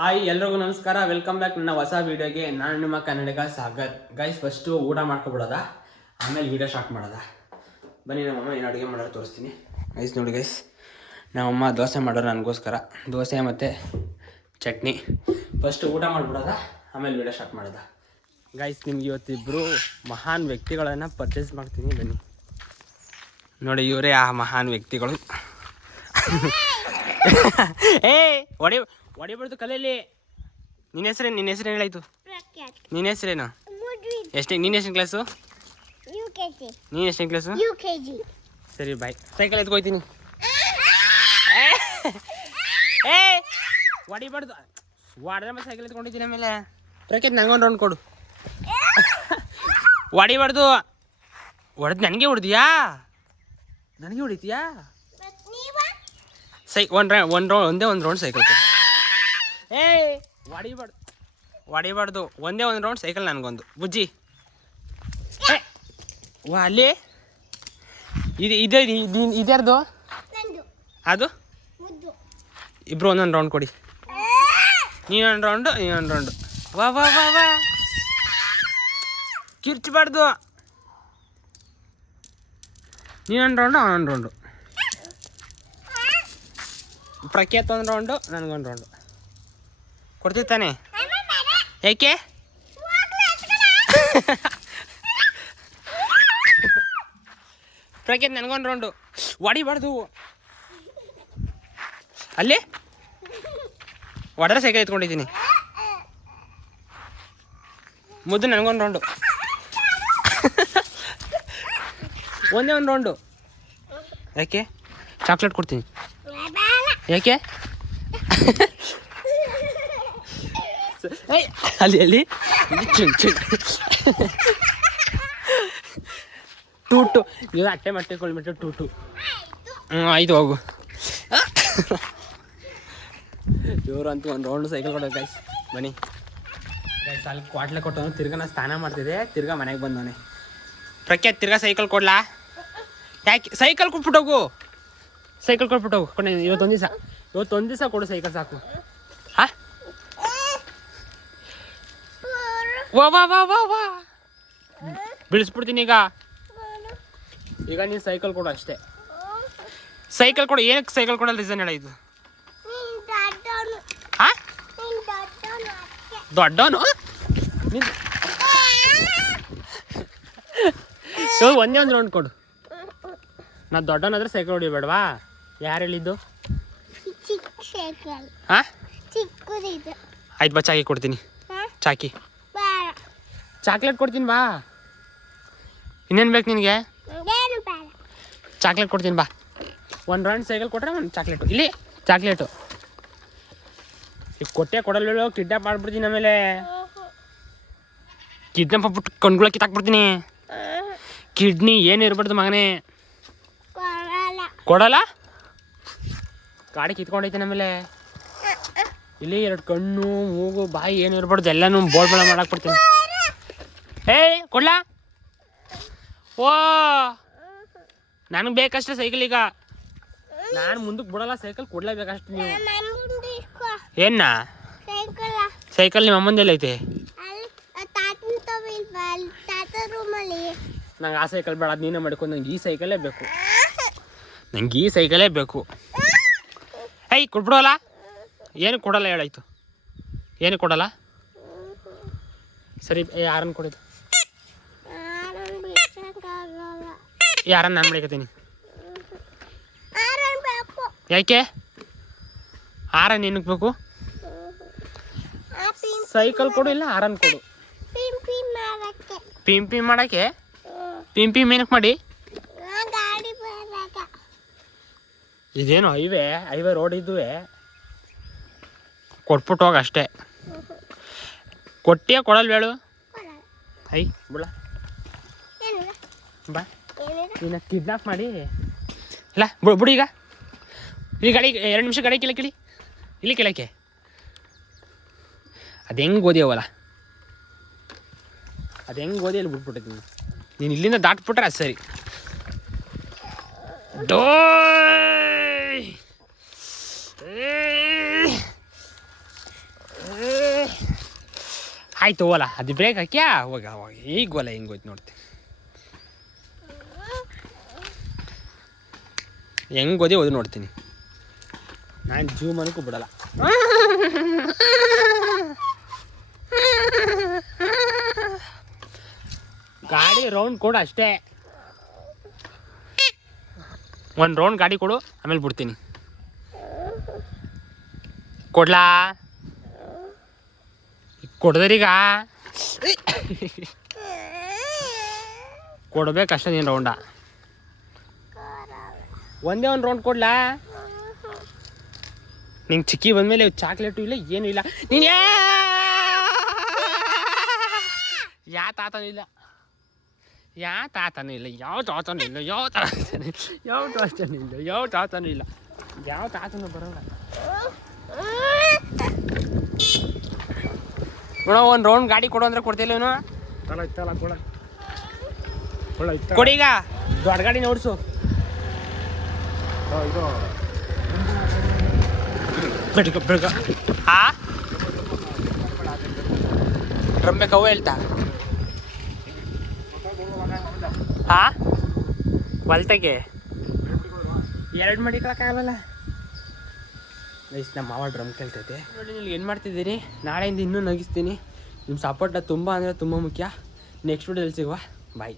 Hi ಎಲ್ರಿಗೂ ನಮಸ್ಕಾರ, welcome back ನನ್ನ ಹೊಸ ವೀಡಿಯೋಗೆ. ನಾನು ನಿಮ್ಮ ಕನ್ನಡಿಗ ಸಾಗರ್. ಗೈಸ್, ಫಸ್ಟು ಊಟ ಮಾಡ್ಕೊಬಿಡೋದ, ಆಮೇಲೆ ವೀಡಿಯೋ ಸ್ಟಾರ್ಟ್ ಮಾಡೋದ. ಬನ್ನಿ, ನಮ್ಮಮ್ಮ ಏನು ಅಡುಗೆ ಮಾಡೋದು ತೋರಿಸ್ತೀನಿ. ಗೈಸ್ ನೋಡಿ ಗೈಸ್, ನಮ್ಮಮ್ಮ ದೋಸೆ ಮಾಡೋರು ನನಗೋಸ್ಕರ. ದೋಸೆ ಮತ್ತು ಚಟ್ನಿ. ಫಸ್ಟು ಊಟ ಮಾಡಿಬಿಡೋದ, ಆಮೇಲೆ ವೀಡಿಯೋ ಸ್ಟಾರ್ಟ್ ಮಾಡೋದ. ಗೈಸ್, ನಿಮ್ಗೆ ಇವತ್ತಿಬ್ಬರು ಮಹಾನ್ ವ್ಯಕ್ತಿಗಳನ್ನು ಪರ್ಚೇಸ್ ಮಾಡ್ತೀನಿ. ಬನ್ನಿ ನೋಡಿ, ಇವರೇ ಆ ಮಹಾನ್ ವ್ಯಕ್ತಿಗಳು. ಹೊಡಿಬಾರ್ದು ಕಲೆಯಲ್ಲಿ. ನಿನ್ನ ಹೆಸರೇನು ಹೇಳಾಯ್ತು? ನಿನ್ನ ಹೆಸರೇನು? ನಿನ್ನ ಎಷ್ಟನೇ ಕ್ಲಾಸು? ನೀನು ಎಷ್ಟನೇ ಕ್ಲಾಸು? ಸರಿ, ಬಾಯ್. ಸೈಕಲ್ ಎತ್ಕೊಯ್ತೀನಿ. ಹೊಡಿಬಾರ್ದು. ಹೊಡೆದ್ರೆ ಮತ್ತೆ ಸೈಕಲ್ ಎತ್ಕೊಂಡಿದ್ದೀನಿ. ಆಮೇಲೆ ಪ್ರಖ್ಯಾತ್ ನಂಗೊಂದು ರೌಂಡ್ ಕೊಡು. ಹೊಡಿಬಾರ್ದು. ಹೊಡೆದು ನನಗೆ ಹೊಡೆದಿಯಾ? ನನಗೆ ಹೊಡಿತೀಯಾ? ಒಂದೇ ಒಂದು ರೌಂಡ್ ಸೈಕಲ್ ಕೊಡು. ಹೊಡಿಬಾರ್ದು. ಒಂದೇ ಒಂದು ರೌಂಡ್ ಸೈಕಲ್ ನನಗೊಂದು. ಬುಜ್ಜಿ ಅಲ್ಲಿ ಇದ್ಯಾರ್ದು ಅದು? ಇಬ್ರು ಒಂದೊಂದು ರೌಂಡ್ ಕೊಡಿ. ನೀನೊಂದು ರೌಂಡು, ನೀನೊಂದು ರೌಂಡು. ವಾ ವಾ ವಾ ವಾ, ಕಿರ್ಚಬಾರ್ದು. ನೀನೊಂದು ರೌಂಡು, ಅವನೊಂದು ರೌಂಡು. ಪ್ರಖ್ಯಾತ್ ಒಂದು ರೌಂಡು, ನನಗೊಂದು ರೌಂಡು. ಕೊಡ್ತೀವಿ ತಾನೆ? ಯಾಕೆ? ಪ್ರಖ್ಯಾತ್ ನನಗೊಂದು ರೌಂಡು. ಹೊಡಿಬಾರ್ದು. ಅಲ್ಲಿ ಹೊಡೆದ್ರೆ ಸೈಕಲ್ ಎತ್ಕೊಂಡಿದ್ದೀನಿ. ಮುದ್ದು ನನಗೊಂದು ರೌಂಡು. ಒಂದೇ ಒಂದು ರೌಂಡು. ಯಾಕೆ? ಚಾಕ್ಲೇಟ್ ಕೊಡ್ತೀನಿ. ಯಾಕೆ? ಅಲ್ಲಿ ಟೂಟು ಈಗ ಅಟ್ಟೆ ಮಟ್ಟೆಕೊಳ್ಬಿಟ್ಟು ಟೂಟು. ಆಯ್ತು, ಹೋಗು. ಇವರು ಅಂತೂ ಒಂದು ರೌಂಡ್ ಸೈಕಲ್ ಕೊಡೋದು. ಗೈಸ್ ಬನ್ನಿ. ಗೈಸ್, ಅಲ್ಲಿ ಕ್ವಾಟ್ಲೆ ಕೊಟ್ಟವನು. ತಿರ್ಗಾ ನಾನು ಸ್ನಾನ ಮಾಡ್ತಿದ್ದೆ, ತಿರ್ಗಾ ಮನೆಗೆ ಬಂದವನೆ. ಪ್ರಖ್ಯಾತ್ ತಿರ್ಗಾ ಸೈಕಲ್ ಕೊಡ್ಲಾ? ಯಾಕೆ? ಸೈಕಲ್ ಕೊಟ್ಬಿಟ್ಟೋಗು. ಸೈಕಲ್ ಕೊಟ್ಬಿಟ್ಟೋಗು. ಕೊಡಿ. ಇವತ್ತೊಂದು ದಿವಸ ಕೊಡು ಸೈಕಲ್, ಸಾಕು. ಹಾಂ, ವಾ ವಾ ವಾ ವಾ ವಾ, ಬೀಳಿಸ್ಬಿಡ್ತೀನಿ ಈಗ ನೀನು ಸೈಕಲ್ ಕೊಡು ಅಷ್ಟೇ. ಸೈಕಲ್ ಕೊಡು. ಏನಕ್ಕೆ ಸೈಕಲ್ ಕೊಡಲ್ಲ? ರೀಸನ್ ಹೇಳ. ಇದು ಹಾಂ, ದೊಡ್ಡವನು ಒಂದೇ ಒಂದು ರೌಂಡ್ ಕೊಡು. ನಾ ದೊಡ್ಡವನಾದ್ರೆ ಸೈಕಲ್ ಹೊಡಿಬೇಡವಾ? ಯಾರು ಹೇಳಿದ್ದು? ಹಾಂ, ಆಯ್ತು ಬಾ, ಚಾಕಿ ಕೊಡ್ತೀನಿ. ಚಾಕಿ, ಚಾಕ್ಲೇಟ್ ಕೊಡ್ತೀನಿ ಬಾ. ಇನ್ನೇನು ಬೇಕು ನಿನಗೆ? ಚಾಕ್ಲೇಟ್ ಕೊಡ್ತೀನಿ ಬಾ. ಒಂದು ರೌಂಡ್ ಸೈಕಲ್ ಕೊಟ್ರೆ ಒಂದು ಚಾಕ್ಲೇಟು. ಇಲ್ಲಿ ಚಾಕ್ಲೇಟು ಈಗ ಕೊಟ್ಟೆ ಕೊಡಲ್ಲ. ಕಿಡ್ನಾಪ್ ಮಾಡ್ಬಿಡ್ತೀನಿ. ಆಮೇಲೆ ಕಿಡ್ನಾಪ್ ಮಾಡ್ಬಿಟ್ಟು ಕಣ್ಗಳ ಕಿತ್ತಾಕ್ಬಿಡ್ತೀನಿ. ಕಿಡ್ನಿ ಏನು ಇರ್ಬಾರ್ದು ಮಗನೇ. ಕೊಡಲ್ಲ. ಗಾಡಿ ಕಿತ್ಕೊಂಡೈತೆ. ಆಮೇಲೆ ಇಲ್ಲಿ 2 ಕಣ್ಣು, ಮೂಗು, ಬಾಯಿ ಏನು ಇರ್ಬಾರ್ದು. ಎಲ್ಲನೂ ಬೋಳ್ಬಳ ಮಾಡಾಕ್ಬಿಡ್ತೀನಿ. ಕೊಡ್ಲಾ? ಓ, ನನಗೆ ಬೇಕಷ್ಟೇ ಸೈಕಲ್. ಈಗ ನಾನು ಮುಂದಕ್ಕೆ ಬಿಡಲ್ಲ. ಸೈಕಲ್ ಕೊಡ್ಲೇಬೇಕಷ್ಟು. ನೀವು ಏನ ಸೈಕಲ್ ನಿಮ್ಮ ಅಮ್ಮಂದೆಲ್ಲ ಐತೆ? ನಂಗೆ ಆ ಸೈಕಲ್ ಬೇಡ, ಅದು ನೀನೇ ಮಾಡ್ಕೊಂಡು. ನಂಗೆ ಈ ಸೈಕಲೇ ಬೇಕು. ನಂಗೆ ಈ ಸೈಕಲೇ ಬೇಕು. ಕೊಟ್ಬಿಡೋಲ್ಲ? ಏನು ಕೊಡಲ್ಲ ಹೇಳಾಯ್ತು. ಏನು ಕೊಡಲ್ಲ? ಸರಿ, ಯಾರನ್ನು ಕೊಡಿದ್ದು? ಯಾರನ್ನು ನಾನು ಮಾಡಿಕತ್ತೀನಿ. ಯಾಕೆ? ಆರನ್ ಏನಕ್ಕೆ ಬೇಕು? ಸೈಕಲ್ ಕೊಡು, ಇಲ್ಲ ಆರನ್ ಕೊಡು. ಪಿಂಪಿ ಮಾಡಕ್ಕೆ? ಪಿಂಪಿ ಏನಕ್ಕೆ ಮಾಡಿ? ಇದೇನು ಹೈವೇ ರೋಡ್ ಇದ್ದುವೆ. ಕೊಟ್ಬಿಟ್ಟು ಹೋಗ ಅಷ್ಟೇ. ಕೊಟ್ಟಿಯ ಕೊಡಲ್ವ ಹೇಳು? ಬಿಡ ಬಾ. ನೀನು ಕಿಡ್ನಾಪ್ ಮಾಡಿ ಇಲ್ಲ ಬಿಡು. ಈಗ ಈ ಗಾಡಿ 2 ನಿಮಿಷ ಗಾಡಿ ಕೇಳಿ ಇಲ್ಲಿ ಕೇಳಕ್ಕೆ. ಅದು ಹೆಂಗೆ ಓದಿಯವಲ್ಲ, ಅದು ಹೆಂಗೆ ಓದಿ ಅಲ್ಲಿ ಬಿಟ್ಬಿಟ್ಟಿದ್ದೀನಿ. ನೀನು ಇಲ್ಲಿಂದ ದಾಟ್ಬಿಟ್ರೆ ಅದು ಸರಿ. ಡೋಯ್ ಆಯ್ತು ಹೋಗಲ್ಲ ಅದು ಬ್ರೇಕ್ ಹಾಕ್ಯಾ ಹೋಗ ಅವಾಗ ಈಗ ಹೋಗಲ್ಲ ಹಿಂಗೆ ಹೋಯ್ತು ನೋಡ್ತೀನಿ ಹೆಂಗೆ ಓದಿ ನೋಡ್ತೀನಿ ನಾನು ಜೂ ಮನಕ್ಕೂ ಬಿಡಲ್ಲ ಗಾಡಿ ರೌಂಡ್ ಕೊಡು ಅಷ್ಟೇ ಒಂದು ರೌಂಡ್ ಗಾಡಿ ಕೊಡು ಆಮೇಲೆ ಬಿಡ್ತೀನಿ ಕೊಡ್ಲಾ ಕೊಡ್ದರೀಗ ಕೊಡ್ಬೇಕಷ್ಟೇ ನೀನು ರೌಂಡ ಒಂದೇ ಒಂದು ರೌಂಡ್ ಕೊಡ್ಲಾ ನಿಂಗೆ ಚಿಕ್ಕಿ ಬಂದಮೇಲೆ ಚಾಕ್ಲೇಟು ಇಲ್ಲ ಏನೂ ಇಲ್ಲ ನೀನು ಯಾವ ತಾತನೂ ಇಲ್ಲ ಯಾವ ತಾತನೂ ಇಲ್ಲ ಯಾವ ತಾತನೂ ಇಲ್ಲ ಯಾವ ತಾತನೂ ಇಲ್ಲ ಯಾವ ತಾತನೂ ಬರೋಲ್ಲ ನೋಡೋ ಒಂದು ರೌಂಡ್ ಗಾಡಿ ಕೊಡು ಅಂದ್ರೆ ಕೊಡ್ತಿಲ್ಲ ಇವನು ಕೊಡೀಗ ದೊಡ್ಡ ಗಾಡಿ ಓಡಿಸು ಹಾಂ ಡ್ರಮ್ ಬೇಕವು ಹೇಳ್ತಾ ಹಾಂ ಹೊಲ್ತಾಗೆ 2 ಮಡಿಕೊಳಕ್ಕಾಗಲ್ಲ ಗೈಸ್ ನಮ್ಮ ಮಾವ ಡ್ರಮ್ ಕೇಳ್ತೈತೆ ನೋಡಿ ನೀವು ಏನು ಮಾಡ್ತಿದ್ದೀರಿ ನಾಳೆಯಿಂದ ಇನ್ನೂ ನಗಿಸ್ತೀನಿ ನಿಮ್ಮ ಸಪೋರ್ಟ ತುಂಬ ಅಂದರೆ ತುಂಬ ಮುಖ್ಯ ನೆಕ್ಸ್ಟ್ ವಿಡಿಯೋದಲ್ಲಿ ಸಿಗುವ ಬಾಯ್